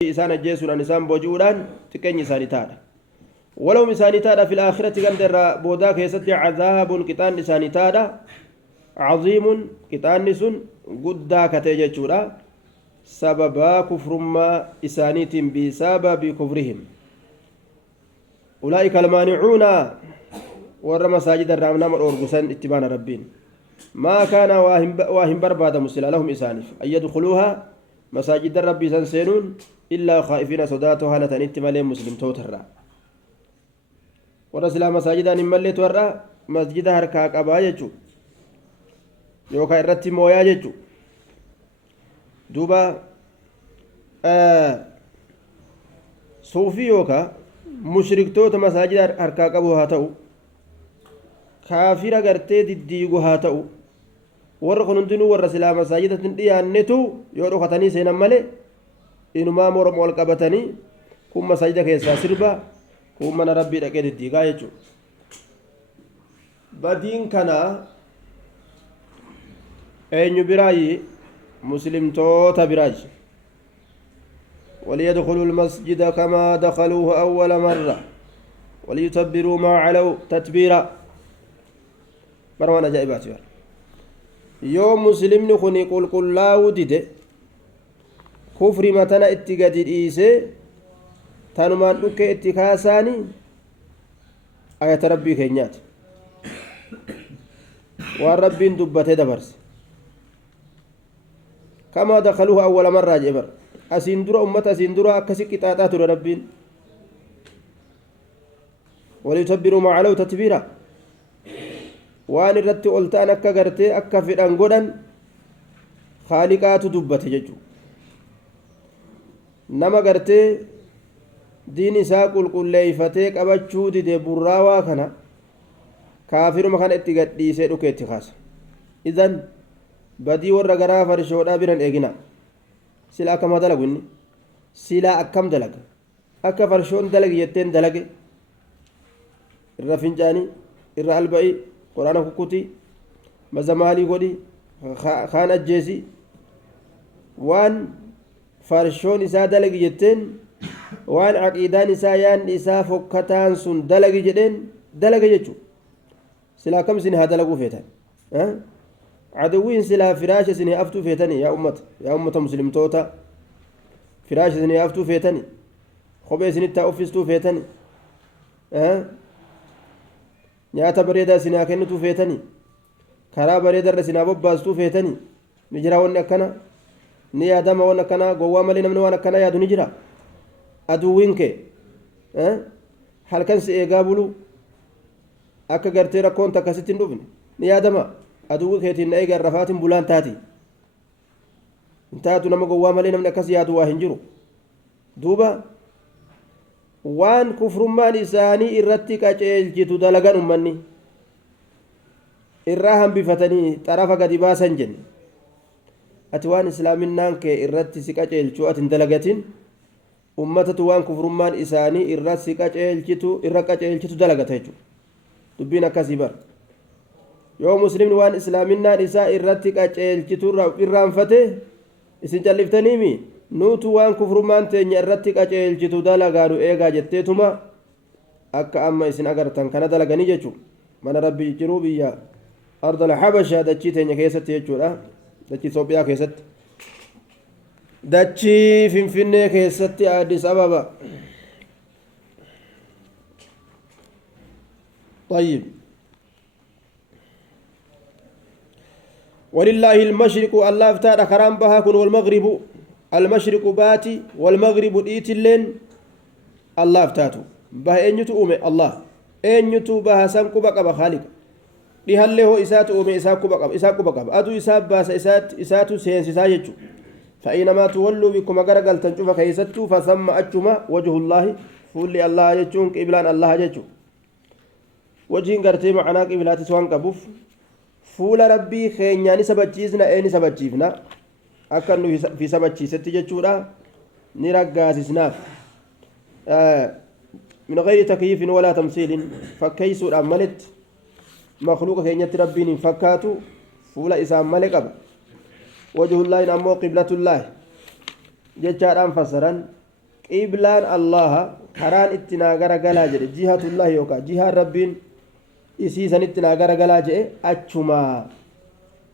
إسان الجيسون إسان بوجودان تكني سانيتادا ولو مسانيتادا في الآخرة قندر بوداك يستي عذاب كتان سانيتادا عظيم كتان سن قدا كتججورا سببا كفر ما إسانيت بسبب كفرهم أولئك المانعون ور مساجد الرامنا والأورغسان اتبان ربين ما كان واهم برباد مسلا لهم إسانف أن يدخلوها مساجد ربي سنسينون إلا خائفين صداتها لتنتمالين مسلم توترا ورسلا مساجدا نملي تورا مسجد هركاك أبا يجو يوكا إرتي مويا يجو دوبا صوفي يوكا مشرك توت مساجد هركاك أبو هاتو كافر غرتي ديغو هاتو warra kunundinuu warra silaa masaajidatin dhiyaannetu yoo dhokatanii seenan malee inumaa morma wal qabatanii kun masaajida keessaa sirba kun mana rabbii dhaqee diddiigaa jechuudha. Badiin kana eenyu biraayi muslimtoota biraayi وليدخلوا المسجد كما دخلوه أول مرة وليتبروا ما علوا تتبيرا بروانا جائبات يا yoo muslimni kun qulqullaa'uu dide kufri matana itti gadi dhiisee tanumaan dhukkee itti kaasaani ayata rabbii keenyaati waan rabbiin dubbatee dabarse kamaa dakaluuhu awwala marraa jebar asiin dura ummata asiin dura akkasi qixaaxaa ture rabbiin waliyutabbiru maa calaw tatbiira waan irratti ol ta'an akka gartee akka fedhan godhan khaaliqaatu dubbate jechuudha nama gartee diin isaa qulqulleeyfatee qabachuu dide burraawaa kana kaafiruma kana itti gadhiisee dhukee itti kaasa idan badii warra garaa farshoodhaa biran eegina sila akkam dalagu inni sila akkam dalaga akka farshoon dalagi jetteen dalage irra fincaanii irra alba'ii quraana kukkutii mazamaalii godhi kaan ajjeesi waan farshoon isaa dalagi jetteen waan aqiidaan isaa yaanni isaa fokkataan sun dalagi jedheen dalage jechu sila akkam isin haa dalaguu feetan aduwwiin silaa firaasha isin aftuu feetani yaa ummata muslimtoota firaasha isin aftuu feetani kophee isinittaa uffistuu feetani nyaata bareedaa isinaa kennituu feetanii karaa bareedarra isinaa bobbaastuu feetanii ni jira wanni akkana ni yaadama waan akkana gowwaa malee namni waan akkana yaadu ni jira aduwwiin kee halkan si eegaa bulu akka gartee rakkoon takkasitti hin dhufne ni yaadama aduwwi keetiin na eegaan rafaatiin bulaan taati hin taatu nama gowwaa malee namni akkas yaadu waa hin jiru duuba waan kufrummaan isaanii irratti qaceelchitu dalagan ummanni irraa hambifatanii xarafa gadi baasan jenne ati waan islaaminaan kee irratti si qaceelchuu ati hin dalagatin ummatatu waan kufrummaan isaanii irra si qaceelchitu dalagata jechuudha dubbiin akkasii bar yoo muslimni waan islaaminaan isaa irratti qaceelchitu irraanfate isin calliftaniimi nuutu waan kufrummaan teenya irratti qaceelchitu dalagaanu eegaa jetteetuma akka amma isin agartan kana dalaganii jechuudha mana rabbii jiruu biyya ardal habashaa dachii teenya keessatti jechuudha dachii Itoophiyaa keessatti dachii Finfinnee keessatti Addis Ababa طيب ولله المشرق الله افتاد كرام بها كن والمغرب المشرق باتي والمغرب ديت اللين الله افتاتو بها اينيتو اومي الله اينيتو بها سانكو بقى خالق دي هله هو اساتو اومي اساكو بقى ادو اساب باس اساتو سينسيسا يجو فاينما تولوا بكم غرغل تنشوف كيستو فثم اجما وجه الله فول الله يجون قبلان الله يجو وجهين غرتي معنا قبلات سوان قبوف فول ربي خينياني سبچيسنا ايني سبچيفنا akka nu fi sabachiisetti jechuudha ni raggaasisnaaf min ghayri takyiifin walaa tamsiilin fakkeeysuudhaan maletti makluuqa keenyatti rabbiin hin fakkaatu fuula isaan male qaba wajhullaahin ammoo qiblatullaahi jechaadhaan fassaran qiblaan allaha karaan itti naa garagalaa jedhe jihatullahi yookaan jihaan rabbiin isiisan itti naa garagalaa jedhe achumaa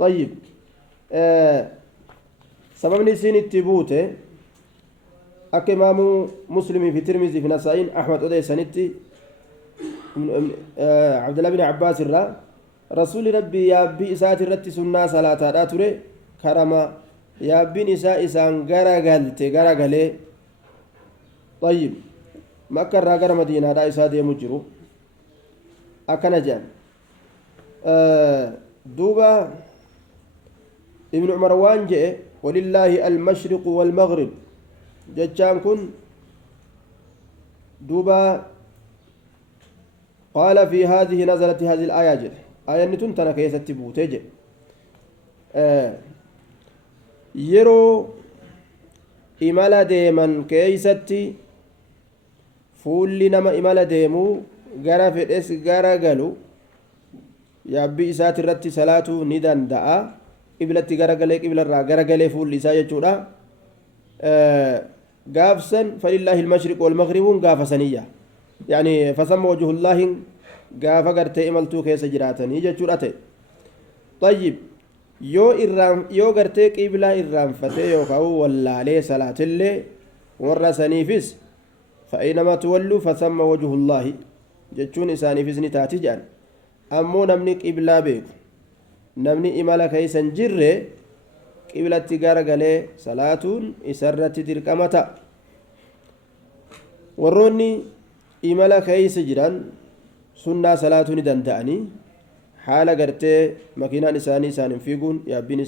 طيب sababni isiin itti buute akka imaamu muslimii fi tirmizii fi nasaa'iin ahmad odeessanitti abdullah bin abbaas irraa rasuuli rabbii yaabbii isaati irratti sunnaa salaataadhaa ture karama yaabbiin isaa isaan garagalee طيب makka irraa gara madiinaadhaa isaa deemu jiru akkana jedhan duuba ibnu umar waan jedhe walillaahi almashriqu walmaghrib jechaan kun duuba qaala fi haadihi nazalati haadihi alaayaa jedhe aayanni tun tana keessatti buutee jedhe yeroo imala deeman keeysatti fuulli nama imala deemuu gara fedhes gara galu yaabbii isaati irratti salaatuu ni danda'a qiblatti garagalee qiblarraa garagalee fuulli isaa jechuudha gaafsan falillaahi ilmashriq walmagribuun gaafa saniyya yani fasamma wajhullaahin gaafa gartee imaltuu keessa jiraatanii jechuudha ta'e طيب yoo gartee qiblaa irraanfatee yookaan wallaalee salaatillee warra saniifis فأينما تولوا فثم وجه الله جتشون إساني في سنتاتي جان أمو نمني قبلا بيك نمني إمالا كيسا جره قبلة تقارة قلي صلاة إسرة تركمتا وروني إمالا كيسا جران سنة صلاة ندندأني حالة قرتي مكينان إساني فيقون يابين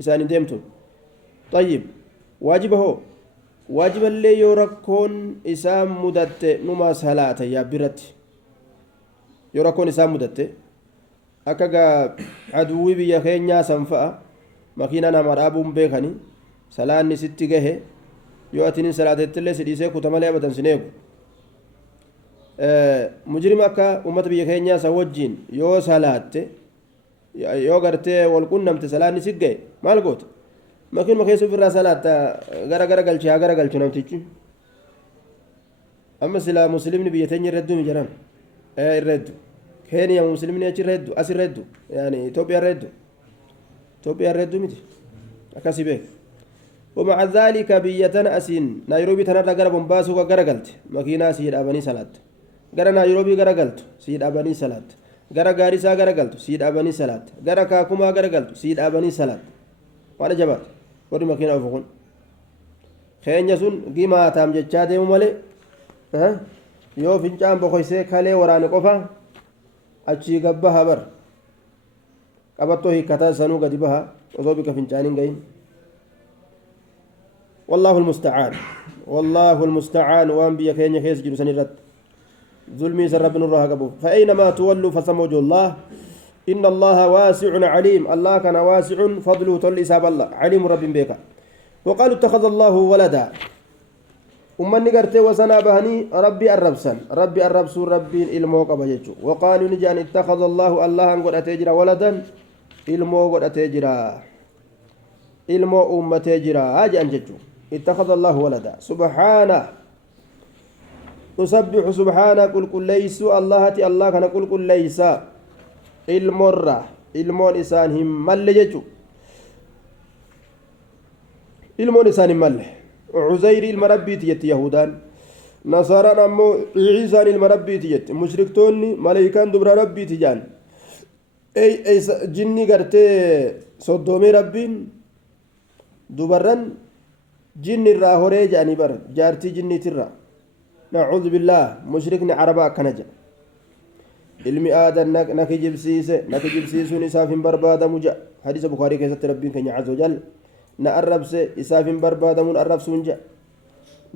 إساني ديمتون طيب واجبه waajiballee yoo rakkoon isaan mudatte numa salaata yaabbiratti yoo rakkoon isaan mudatte akka aduwwii biyya keenyaa san fa'a makiina nama dhaabuun beekani salaanni sitti gahe yoo atinin salaatettillee si dhiisee kuta malee abadan sin eegu mujrima akka ummata biyya keenyaa san wajjiin yoo salaatte yoo gartee wal qunnamte salaanni si gahe maal goota makin makeessa ofirraa salaata gara galchu namtichi amma silaa muslimni biyya teenya irra hedduu mijaran irra hedduu keeniyaa muslimni achi irra hedduu as irra hedduu yaani Itoophiyaa irra hedduu miti akkasii beek ومع ذلك بيتنا أسين نيروبي تنرى غرا بومباسو غرا غلت ماكينة سيد أباني صلاة غرا نيروبي غرا غلت سيد أباني صلاة غرا غاريسا غرا غلت سيد أباني صلاة غرا كاكوما غرا غلت سيد أباني صلاة وانا جبات warri makiina ofuun keenya sun gimaataam jechaa deemu malee yoo fincaan bokoysee kalee waraane qofa achii gabbaha bar qabattoo hiikkataa sanuu gadi baha osoo bika fincaaniin gahin والله المستعان وان بيا كينيا كيس جلو سنرد ظلمي سرب نرها قبو فأينما تولوا فثم وجه الله إن الله واسع عليم الله كان واسع فضله تولي ساب الله عليم رب بك وقالوا اتخذ الله ولدا أمني قرتي وسنا بهني ربي الربسون ربي الموق بجتشو وقالوا نجان اتخذ الله قد أتجرى ولدا المو قد أتجرى المو تجرى هاجي أنجتشو اتخذ الله ولدا سبحانه تسبح سبحانه قل ليس الله كان قل ليس ilmoon isaan hin malle jechu ilmoon isaan hin malle cuzayri ilma rabbiiti jetti yahudaan nasaaraan ammoo ciisaan ilma rabbiiti jetti mushriktoonni maleykaan dubra rabbiiti jaan jinni gartee soddoomee rabbiin dubarran jinni irraa horee jedhanii bar jaartii jinniitirra nacuudu billaah mushrikni caraba akkana jedha ilmi aadan nakijibsiisuun isaaf hin barbaadamu jedha hadiisa bukaarii keessatti rabbiin keenya caza wajal na arrabse isaaf hin barbaadamuun arrabsuun jedha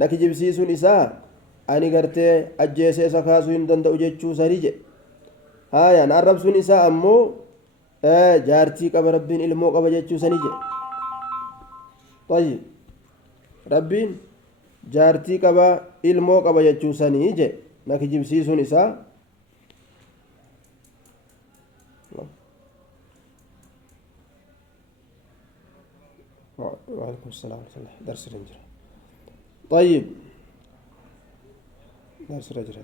nakijibsiisuun isaa ani gartee ajjeesee isa kaasuu hin danda'u jechuu sanii jedhe haya na arrabsuun isaa ammoo jaartii qaba rabbiin ilmoo qaba jechuu sanii jedhe طيب rabbiin jaartii qaba ilmoo qaba jechuu sanii jedhe nakijibsiisuun isaa وعليكم السلام ورحمة الله درس الرنجر طيب درس رجرة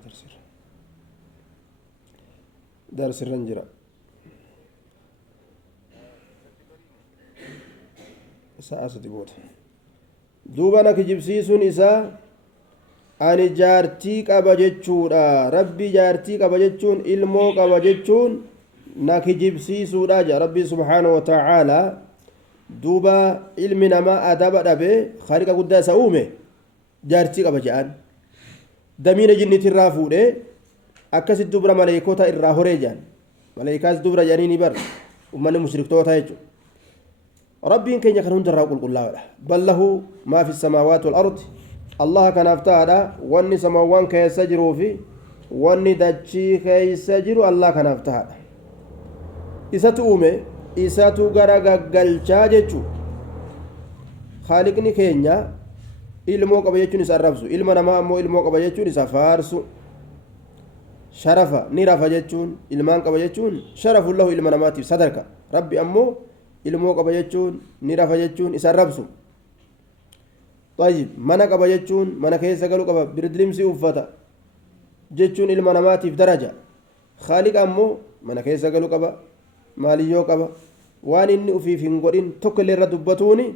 درس الرنجرة سأسد بود دوبا نك جبسيسون إسا ani jaartii qaba jechuudha rabbi jaartii qaba jechuun ilmoo qaba jechuun na kijibsiisuudha jedha rabbi subhaanahu wa ta'aalaa duuba ilmi namaa adaba dhabe khaliqa guddaa isa uume jaartii qaba jedhan damiina jinniti irraa fuudhee akkasit dubra maleeykota irraa horee jedhan maleeykaas dubra jedhanii ni bar ummanni mushriktoota jechuudha rabbiin keenya kan hundarraa qulqullaa'aadha ballahu maa fi samaawaati wal ardi Allah kanaaf ta'aadha wanni samaawwan keessa jiruu fi wanni dachii keessa jiru Allah kanaaf ta'aadha isatu uume isatu gara gaggalchaa jechuu khaliqni keenya ilmoo qaba jechuun isa arrabsu ilma namaa ammoo ilmoo qaba jechuun isa faarsu sharafa ni rafa jechuun ilmaan qaba jechuun sharafun lahu ilma namaatiif sadarka rabbi ammoo ilmoo qaba jechuun ni rafa jechuun isa arrabsu طيب mana qaba jechuun mana keessa galu qaba birdlimsi uffata jechuun ilma namaatiif daraja khaliq ammoo mana keessa galu qaba maaliyyoo qaba waan inni ufiif hin godhin tokko illee irra dubbatuuni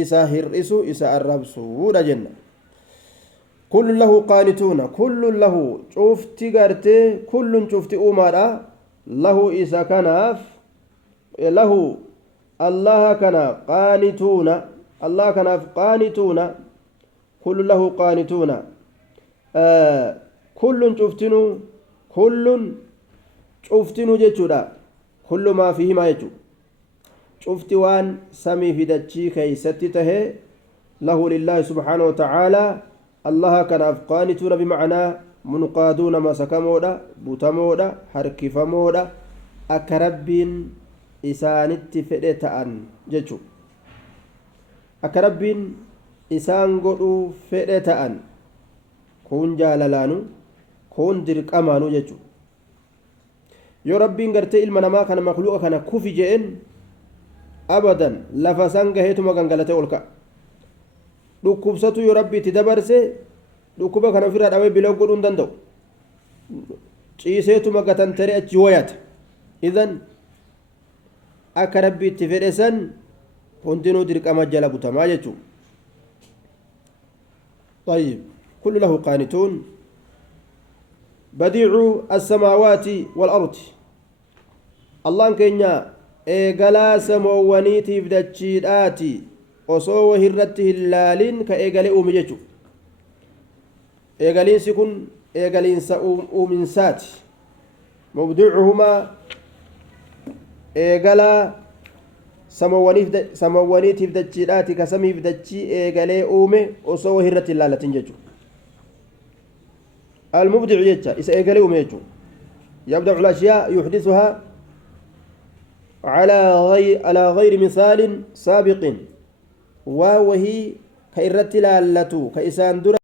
isa hir'isu isa arrabsuudha jenna kullu lahu qaanituuna kullu lahu cufti gartee kullun cufti uumaadha lahu isa kanaaf lahu allaha kana qaanituuna الله كناف قانتون كل له قانتون كل شفتنو جتشودا كل ما فيه ما يجو شفت وان سمي في دتشي كي ستته له لله سبحانه وتعالى الله كناف قانتون بمعنى منقادون ما سكمودا بوتمودا حركفمودا أكربين إسانت فئتان جتشو akka rabbiin isaan godhuu fedhe ta'an kun jaalalaanu kun dirqamaanu jechuudha yoo rabbiin gartee ilma namaa kana makluuqa kana kufi je'en abadan lafa san gaheetuma gangalatee ol ka'a dhukkubsatu yoo rabbi itti dabarse dhukkuba kana ofirraa dhawee biloo godhuu hin danda'u ciiseetuma gatantaree achi wayata idan akka rabbi itti fedhe san hundinuu dirqama jala butamaa jechuudha طيب كل له قانتون بديع السماوات والأرض الله كينيا إيغالا سموانيتي بدتشيداتي osoo hirratti hillaalin ka eegale uume jechu eegaliinsi kun eegaliinsa uuminsaati mubdicuhumaa eegalaa samawwaniitiif dachiidhaati ka samiif dachii eegalee uume osoo hirratti hillaalatin jechu المبدع يجا إذا إيجالي وميجو يبدأ الأشياء يحدثها على غير مثال سابق وهي كإرتلالتو كإسان